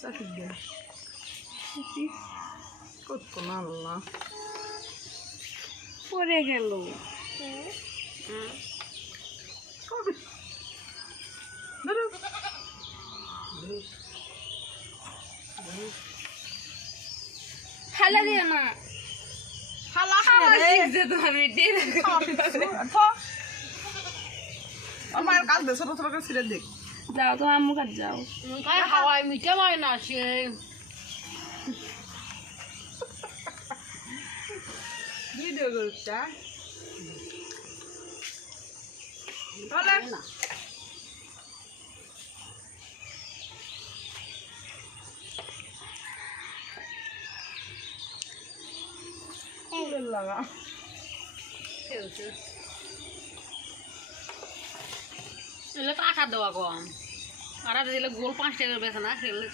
চাকরি দেয় কত না আল্লাহ পড়ে গেল কবে ধরো খালা দিয়ে না খালা যে তো আমি দিয়ে আমার কাজ দেশ ছোট করে ছিঁড়ে দেখ যাও তো আম্মু কাজ যাও হাওয়াই মিঠে হয় না সে ভিডিও করতে না লাগা এলে তো আটা দেওয়া কম আটা দিলে গোল 5 টাকা বেছে না সেগুলো